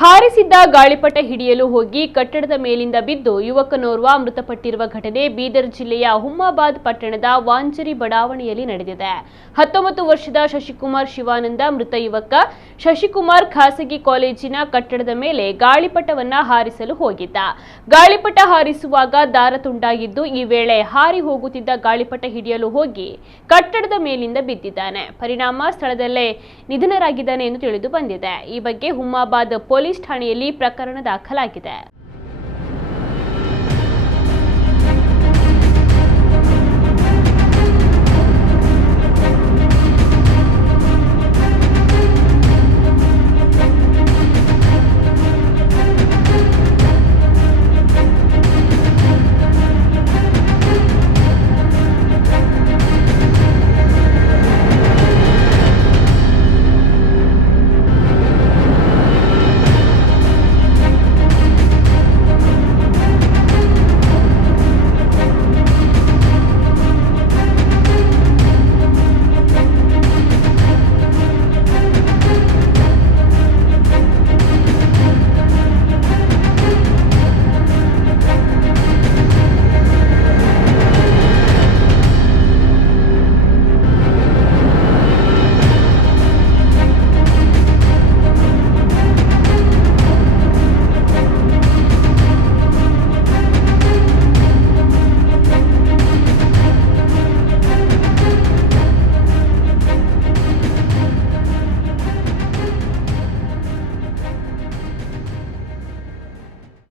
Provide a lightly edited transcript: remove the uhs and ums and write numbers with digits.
ಹಾರಿಸಿದ್ದ ಗಾಳಿಪಟ ಹಿಡಿಯಲು ಹೋಗಿ ಕಟ್ಟಡದ ಮೇಲಿಂದ ಬಿದ್ದು ಯುವಕನೋರ್ವ ಮೃತಪಟ್ಟಿರುವ ಘಟನೆ ಬೀದರ್ ಜಿಲ್ಲೆಯ ಹುಮ್ಮಾಬಾದ್ ಪಟ್ಟಣದ ವಾಂಜರಿ ಬಡಾವಣೆಯಲ್ಲಿ ನಡೆದಿದೆ. 19 ವರ್ಷದ ಶಶಿಕುಮಾರ್ ಶಿವಾನಂದ ಮೃತ ಯುವಕ. ಶಶಿಕುಮಾರ್ ಖಾಸಗಿ ಕಾಲೇಜಿನ ಕಟ್ಟಡದ ಮೇಲೆ ಗಾಳಿಪಟವನ್ನ ಹಾರಿಸಲು ಹೋಗಿದ್ದ. ಗಾಳಿಪಟ ಹಾರಿಸುವಾಗ ದಾರ ತುಂಡಾಗಿದ್ದು, ಈ ವೇಳೆ ಹಾರಿ ಹೋಗುತ್ತಿದ್ದ ಗಾಳಿಪಟ ಹಿಡಿಯಲು ಹೋಗಿ ಕಟ್ಟಡದ ಮೇಲಿಂದ ಬಿದ್ದಿದ್ದಾನೆ. ಪರಿಣಾಮ ಸ್ಥಳದಲ್ಲೇ ನಿಧನರಾಗಿದ್ದಾನೆ ಎಂದು ತಿಳಿದು ಬಂದಿದೆ. ಈ ಬಗ್ಗೆ ಹುಮ್ಮಾಬಾದ್ ಪೊಲೀಸ್ ಠಾಣೆಯಲ್ಲಿ ಪ್ರಕರಣ ದಾಖಲಾಗಿದೆ.